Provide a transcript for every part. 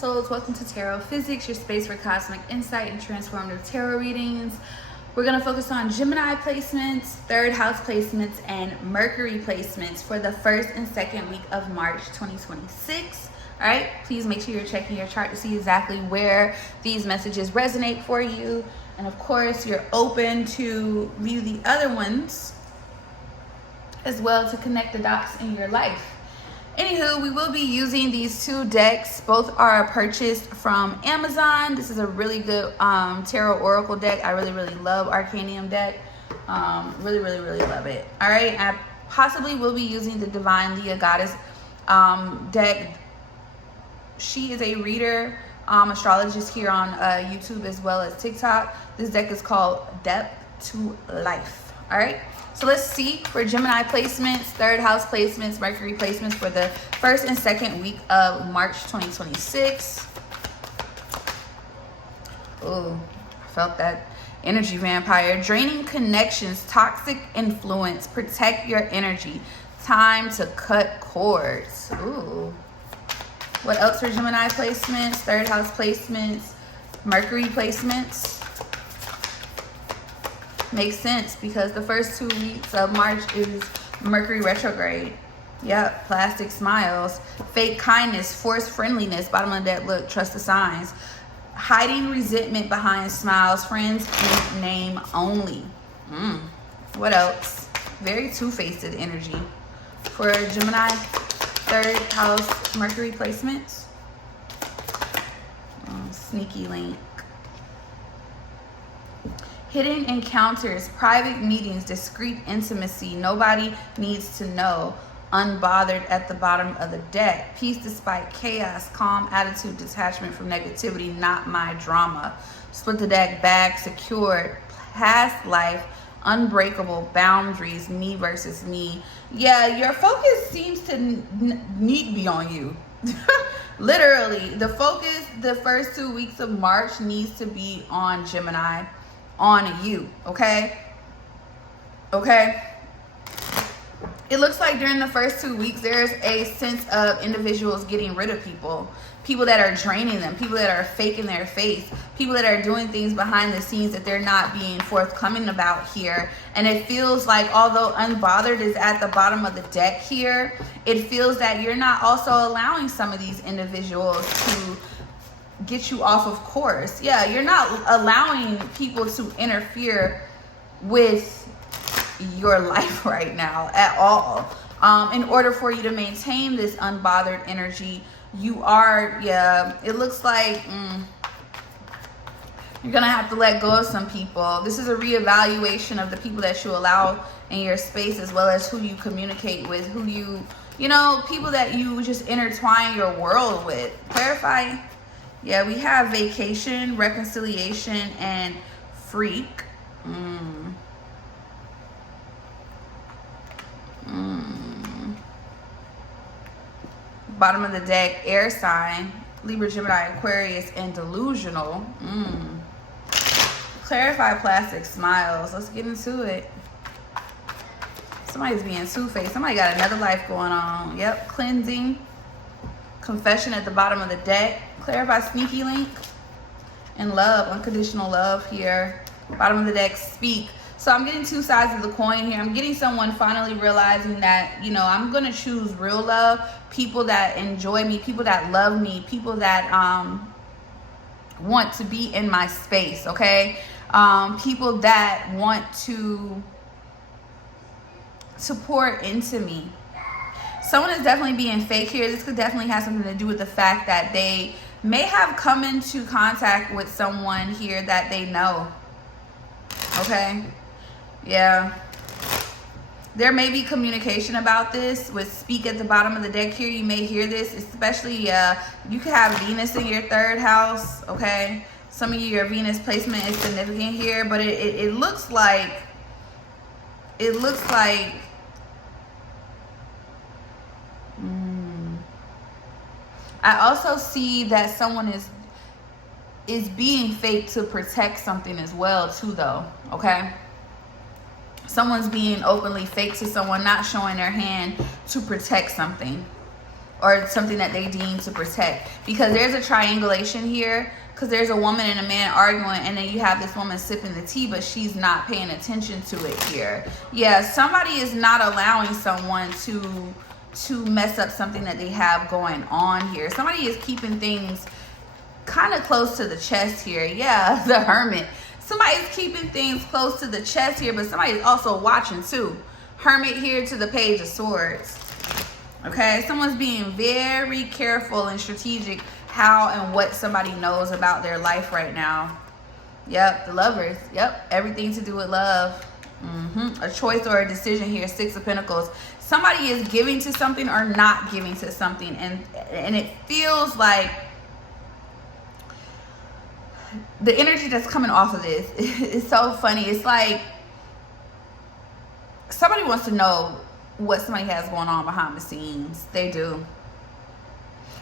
souls. Welcome to Tarophysics, your space for cosmic insight and transformative tarot readings. We're going to focus on Gemini placements, third house placements, and Mercury placements for the first and second week of March 2026. All right, please make sure you're checking your chart to see exactly where these messages resonate for you. And of course, you're open to view the other ones as well to connect the dots in your life. Anywho, we will be using these two decks. Both are purchased from Amazon. This is a really good tarot oracle deck. I really love Arcanium deck. Really love it. All right, I possibly will be using the Divine Leah Goddess deck. She is a reader, astrologist here on YouTube as well as TikTok. This deck is called Depth to Life. All right. So let's see for Gemini placements, third house placements, Mercury placements for the first and second week of March 2026. Oh, I felt that energy vampire. Draining connections, toxic influence, protect your energy. Time to cut cords. Ooh. What else for Gemini placements, third house placements, Mercury placements? Makes sense because the first 2 weeks of March is Mercury retrograde. Yep, plastic smiles, fake kindness, forced friendliness, bottom of that, look, trust the signs. Hiding resentment behind smiles, friends in name only. What else? Very two-faced energy for Gemini third house Mercury placements. Sneaky link. Hidden encounters, private meetings, discreet intimacy. Nobody needs to know. Unbothered at the bottom of the deck. Peace despite chaos, calm attitude, detachment from negativity, not my drama. Split the deck, bag secured, past life, unbreakable, boundaries, me versus me. Yeah, your focus seems to need to be on you. Literally, the focus the first 2 weeks of March needs to be on Gemini, on you, okay? It looks like during the first 2 weeks, there's a sense of individuals getting rid of people that are draining them, people that are faking their face, people that are doing things behind the scenes that they're not being forthcoming about here. And it feels like, although unbothered is at the bottom of the deck here, it feels that you're not also allowing some of these individuals to get you off of course. Yeah, you're not allowing people to interfere with your life right now at all. In order for you to maintain this unbothered energy, you are, it looks like you're gonna have to let go of some people. This is a reevaluation of the people that you allow in your space, as well as who you communicate with, who you know, people that you just intertwine your world with. Clarify. Yeah, we have vacation, reconciliation, and freak. Bottom of the deck, air sign, Libra, Gemini, Aquarius, and delusional. Clarify plastic smiles. Let's get into it. Somebody's being two-faced. Somebody got another life going on. Yep, cleansing. Confession at the bottom of the deck. Clarify sneaky link. And love, unconditional love here. Bottom of the deck, speak. So I'm getting two sides of the coin here. I'm getting someone finally realizing that, you know, I'm going to choose real love. People that enjoy me, people that love me, people that want to be in my space, okay? People that want to pour into me. Someone is definitely being fake here. This could definitely have something to do with the fact that they may have come into contact with someone here that they know, okay? Yeah, there may be communication about this with speak at the bottom of the deck here. You may hear this, especially you could have Venus in your third house, okay? Some of you, your Venus placement is significant here, but it looks like I also see that someone is being fake to protect something as well too, though, okay? Someone's being openly fake to someone, not showing their hand to protect something. or something that they deem to protect. Because there's a triangulation here, because there's a woman and a man arguing, and then you have this woman sipping the tea, but she's not paying attention to it here. Yeah, somebody is not allowing someone to mess up something that they have going on here. Somebody is keeping things kind of close to the chest here. Yeah, the Hermit. Somebody's keeping things close to the chest here, but somebody's also watching too. Hermit here to the Page of Swords. Okay, someone's being very careful and strategic how and what somebody knows about their life right now. Yep, the Lovers. Yep, everything to do with love. A choice or a decision here. 6 of Pentacles. Somebody is giving to something or not giving to something, and it feels like the energy that's coming off of this is so funny. It's like somebody wants to know what somebody has going on behind the scenes. They do.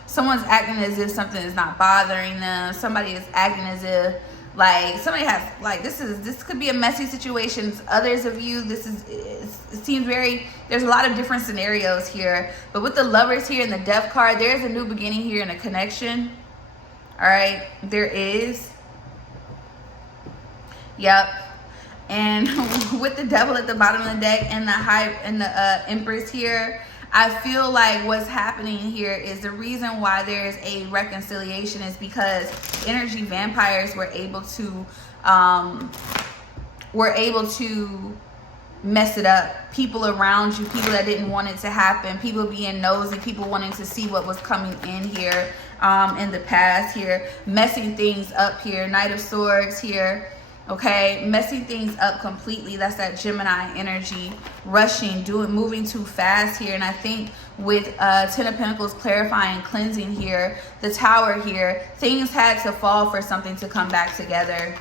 Someone's acting as if something is not bothering them. Somebody is acting as if like somebody has, like, this could be a messy situation. Others of you, it seems very, there's a lot of different scenarios here. But with the Lovers here and the Death card, there's a new beginning here and a connection. All right, there is. Yep. And with the Devil at the bottom of the deck and the Empress here, I feel like what's happening here is the reason why there's a reconciliation is because energy vampires were able to mess it up. People around you, people that didn't want it to happen, people being nosy, people wanting to see what was coming in here in the past here, messing things up here. Knight of Swords here. Okay, messing things up completely. That's that Gemini energy, rushing, moving too fast here. And I think with 10 of Pentacles clarifying, cleansing here, the Tower here, things had to fall for something to come back together.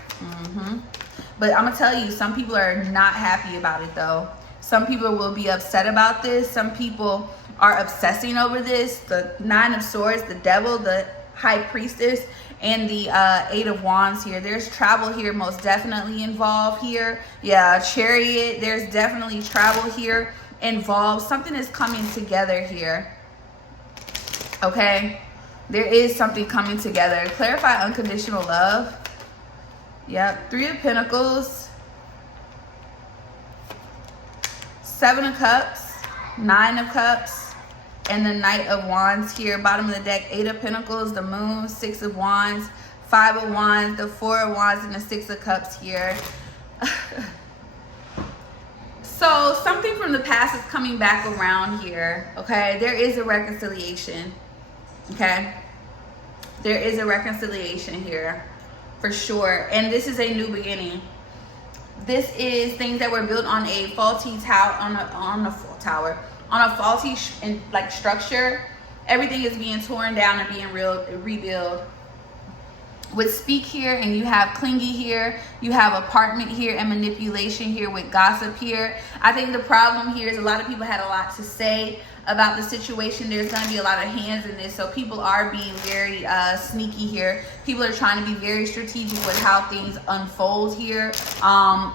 But I'm gonna tell you, some people are not happy about it though. Some people will be upset about this. Some people are obsessing over this. The 9 of Swords, the Devil, the High Priestess, and the 8 of Wands here. There's travel here most definitely involved here. Yeah, Chariot. There's definitely travel here involved. Something is coming together here. Okay, there is something coming together. Clarify unconditional love. Yep, 3 of Pentacles, 7 of Cups, 9 of Cups, and the Knight of Wands here. Bottom of the deck, 8 of Pentacles, the Moon, 6 of Wands, 5 of Wands, the 4 of Wands, and the 6 of Cups here. So something from the past is coming back around here, okay? There is a reconciliation, okay? There is a reconciliation here, for sure. And this is a new beginning. This is things that were built on a faulty on a faulty structure. Everything is being torn down and being rebuilt. With Speak here, and you have Clingy here, you have Apartment here, and Manipulation here with Gossip here. I think the problem here is a lot of people had a lot to say about the situation. There's going to be a lot of hands in this, so people are being very sneaky here. People are trying to be very strategic with how things unfold here.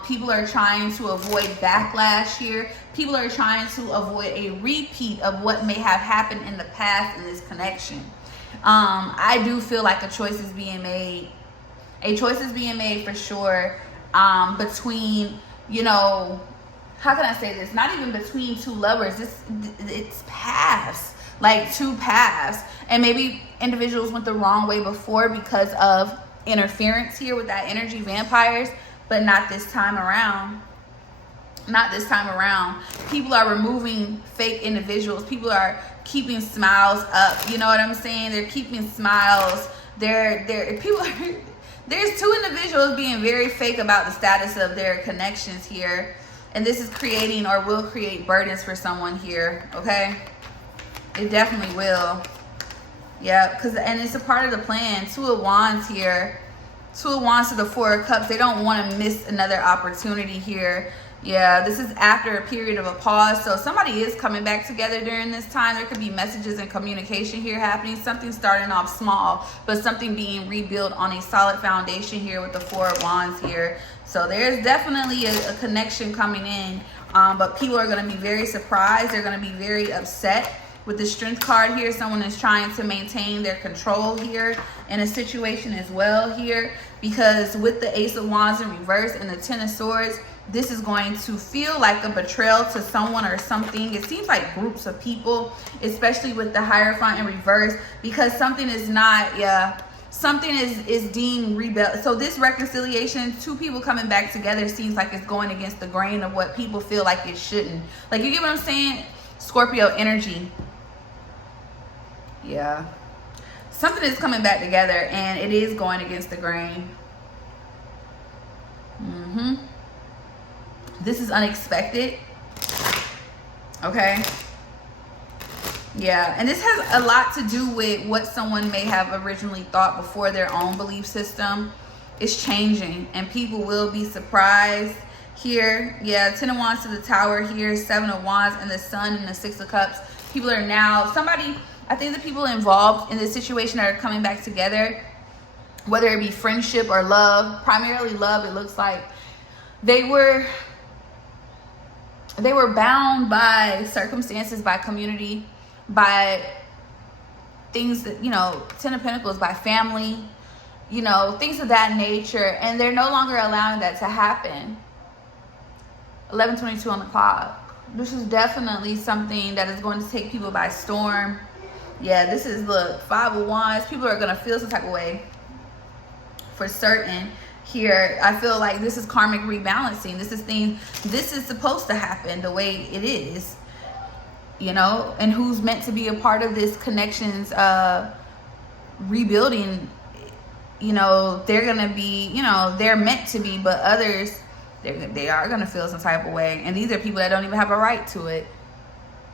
People are trying to avoid backlash here. People are trying to avoid a repeat of what may have happened in the past in this connection. I do feel like a choice is being made. A choice is being made for sure, between, you know, how can I say this? Not even between two lovers. It's paths, like 2 paths. And maybe individuals went the wrong way before because of interference here with that energy vampires, but not this time around. Not this time around. People are removing fake individuals. People are keeping smiles up. You know what I'm saying? They're keeping smiles. There's 2 individuals being very fake about the status of their connections here. And this is creating or will create burdens for someone here, okay? It definitely will. Yeah, and it's a part of the plan. 2 of Wands here. 2 of Wands to the 4 of Cups. They don't want to miss another opportunity here. Yeah, this is after a period of a pause. So somebody is coming back together during this time. There could be messages and communication here happening. Something starting off small, but something being rebuilt on a solid foundation here with the 4 of Wands here. So there's definitely a connection coming in. But people are going to be very surprised. They're going to be very upset. With the Strength card here, someone is trying to maintain their control here in a situation as well here, because with the Ace of Wands in reverse and the Ten of Swords, this is going to feel like a betrayal to someone or something. It seems like groups of people, especially with the Hierophant in reverse, because something is not, something is deemed rebel. So this reconciliation, two people coming back together, seems like it's going against the grain of what people feel like it shouldn't. Like, you get what I'm saying? Scorpio energy. Yeah. Something is coming back together and it is going against the grain. This is unexpected. Okay. Yeah, and this has a lot to do with what someone may have originally thought before. Their own belief system is changing and people will be surprised here. Yeah, Ten of Wands to the Tower here, Seven of Wands and the Sun and the Six of Cups. People are now, I think the people involved in this situation are coming back together, whether it be friendship or love. Primarily love, it looks like. They were bound by circumstances, by community, by things that, you know, Ten of Pentacles, by family, you know, things of that nature, and they're no longer allowing that to happen. 11:22 on the clock. This is definitely something that is going to take people by storm. Yeah, this is, look, Five of Wands. People are going to feel some type of way for certain here. I feel like this is karmic rebalancing. This is supposed to happen the way it is, you know, and who's meant to be a part of this connections rebuilding, you know, they're going to be, you know, they're meant to be, but others, they are going to feel some type of way. And these are people that don't even have a right to it.